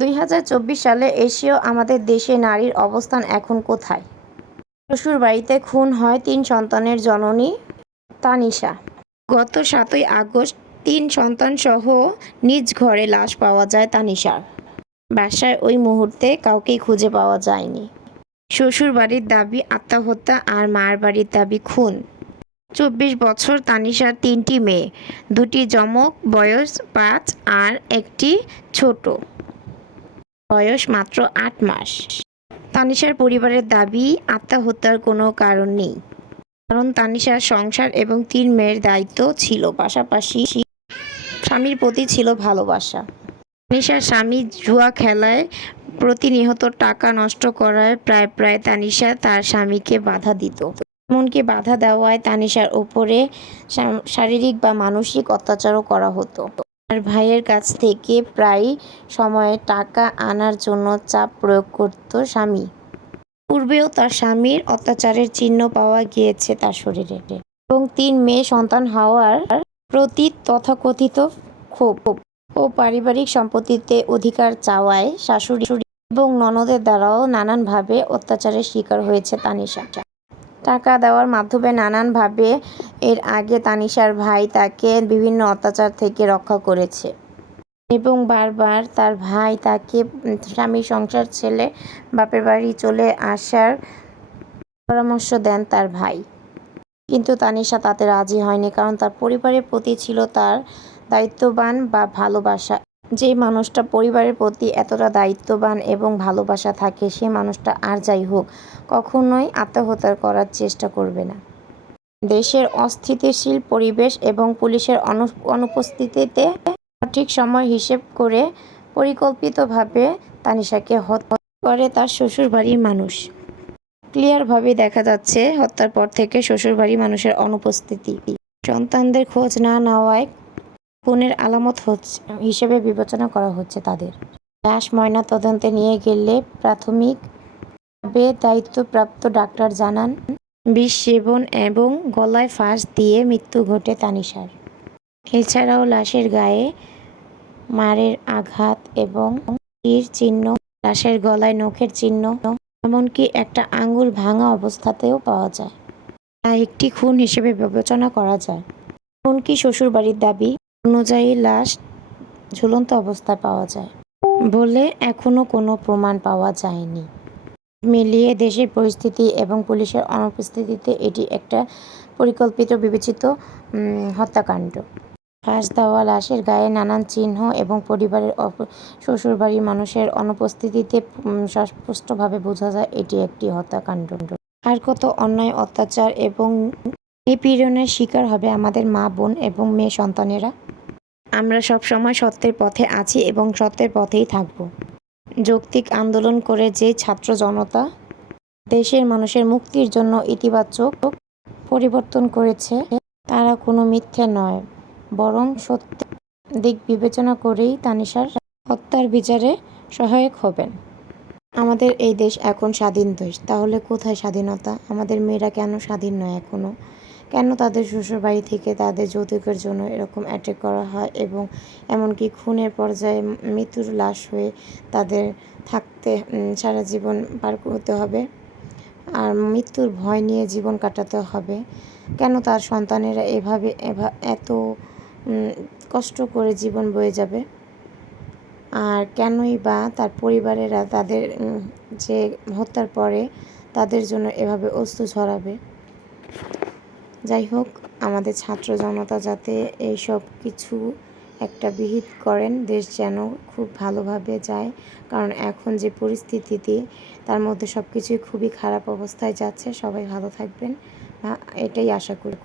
2024 সালে এসেও আমাদের দেশে নারীর অবস্থান এখন কোথায়? শ্বশুরবাড়িতে খুন হয় ৩ সন্তানের জননী তানিশা। গত ৭ই আগস্ট ৩ সন্তানসহ নিজ ঘরে লাশ পাওয়া যায় তানিশার। বাসায় ওই মুহূর্তে কাউকেই খুঁজে পাওয়া যায়নি। শ্বশুরবাড়ির দাবি আত্মহত্যা আর মার বাড়ির দাবি খুন। ২৪ বছর তানিশার ৩টি মেয়ে, ২টি যমজ, বয়স ৫ আর একটি ছোট, বয়স মাত্র ৮ মাস। তানিশার পরিবারের দাবি আত্মহত্যার কোনো কারণ নেই, কারণ তানিশার সংসার এবং ৩ মেয়ের দায়িত্ব ছিল, পাশাপাশি স্বামীর প্রতি ছিল ভালোবাসা। তানিশার স্বামী জুয়া খেলায় প্রতিনিয়ত টাকা নষ্ট করায় প্রায় তানিশা তার স্বামীকে বাধা দিত। এমনকি বাধা দেওয়ায় তানিশার ওপরে শারীরিক বা মানসিক অত্যাচারও করা হতো। তার ভাইয়ের কাছ থেকে প্রায় সময়ে টাকা আনার জন্য চাপ প্রয়োগ করত স্বামী। পূর্বেও তার স্বামীর অত্যাচারের চিহ্ন পাওয়া গিয়েছে তার শরীরে, এবং ৩ মেয়ে সন্তান হওয়ার প্রতি তথাকথিত ক্ষোভ ও পারিবারিক সম্পত্তিতে অধিকার চাওয়ায় শাশুড়ি এবং ননদের দ্বারাও নানানভাবে অত্যাচারের শিকার হয়েছে তানিশা। টাকা দেওয়ার মাধ্যমে নানানভাবে এর আগে তানিশার ভাই তাকে বিভিন্ন অত্যাচার থেকে রক্ষা করেছে, এবং বারবার তার ভাই তাকে স্বামীর সংসার ছেড়ে বাপের বাড়ি চলে আসার পরামর্শ দেন তার ভাই। কিন্তু তানিশা তাতে রাজি হয়নি, কারণ তার পরিবারের প্রতি ছিল তার দায়িত্ববান বা ভালোবাসা। যে মানুষটা পরিবারের প্রতি এতটা দায়িত্ববান এবং ভালোবাসা থাকে, সে মানুষটা আর যাই হোক কখনোই আত্মহত্যা করার চেষ্টা করবে না। দেশের অস্থিতিশীল পরিবেশ এবং পুলিশের অনুপস্থিতিতে সঠিক সময় হিসেব করে পরিকল্পিতভাবে তানিশাকে হত্যা করে তার শ্বশুরবাড়ির মানুষ। ক্লিয়ারভাবে দেখা যাচ্ছে হত্যার পর থেকে শ্বশুরবাড়ির মানুষের অনুপস্থিতি সন্তানদের খোঁজ না নেওয়ায় খুনের আলামত হিসেবে বিবেচনা করা হচ্ছে তাদের। লাশ ময়না তদন্তে নিয়ে গেলে প্রাথমিকভাবে দায়িত্বপ্রাপ্ত ডাক্তার জানান, বিষ সেবন এবং গলায় ফাঁস দিয়ে মৃত্যু ঘটে তানিশার। এছাড়াও লাশের গায়ে মারের আঘাত এবং তীর চিহ্ন, লাশের গলায় নখের চিহ্ন, এমনকি একটা আঙুল ভাঙা অবস্থাতেও পাওয়া যায়। তা একটি খুন হিসেবে বিবেচনা করা যায়। এমনকি শ্বশুরবাড়ির দাবি অনুযায়ী লাশ ঝুলন্ত অবস্থায় পাওয়া যায় বলে এখনও কোনো প্রমাণ পাওয়া যায়নি। মিলিয়ে দেশের পরিস্থিতি এবং পুলিশের অনুপস্থিতিতে এটি একটা পরিকল্পিত বিবেচিত হত্যাকাণ্ড। ফাঁস দেওয়া লাশের গায়ে নানান চিহ্ন এবং পরিবারের শ্বশুরবাড়ির মানুষের অনুপস্থিতিতে স্পষ্টভাবে বোঝা যায় এটি একটি হত্যাকাণ্ড। আর কত অন্যায়, অত্যাচার এবং নিপীড়নের শিকার হবে আমাদের মা, বোন এবং মেয়ে সন্তানেরা। আমরা সবসময় সত্যের পথে আছি এবং সত্যের পথেই থাকব। যৌক্তিক আন্দোলন করে যে ছাত্র জনতা দেশের মানুষের মুক্তির জন্য ইতিবাচক পরিবর্তন করেছে, তারা কোনো মিথ্যে নয়, বরং সত্যের দিক বিবেচনা করেই তানিশার হত্যার বিচারে সহায়ক হবেন। আমাদের এই দেশ এখন স্বাধীন দেশ, তাহলে কোথায় স্বাধীনতা? আমাদের মেয়েরা কেন স্বাধীন নয় এখনও? কেন তাদের শ্বশুরবাড়ি থেকে তাদের যৌতুকের জন্য এরকম অ্যাটাক করা হয় এবং এমনকি খুনের পর্যায়ে মৃত্যুর লাশ হয়ে তাদের থাকতে সারা জীবন পার করতে হবে, আর মৃত্যুর ভয় নিয়ে জীবন কাটাতে হবে? কেন তার সন্তানেরা এভাবে এত কষ্ট করে জীবন বয়ে যাবে? আর কেনই বা তার পরিবারেরা তাদের যে হত্যার পরে তাদের জন্য এভাবে অশ্রু ঝরাবে? যাই হোক, আমাদের ছাত্র জনতা যাতে এইসব কিছু একটা বিহিত করেন, দেশ যেন খুব ভালোভাবে যায়, কারণ এখন যে পরিস্থিতিতে তার মধ্যে সব কিছুই খুবই খারাপ অবস্থায় যাচ্ছে। সবাই ভালো থাকবেন, এটাই আশা করি।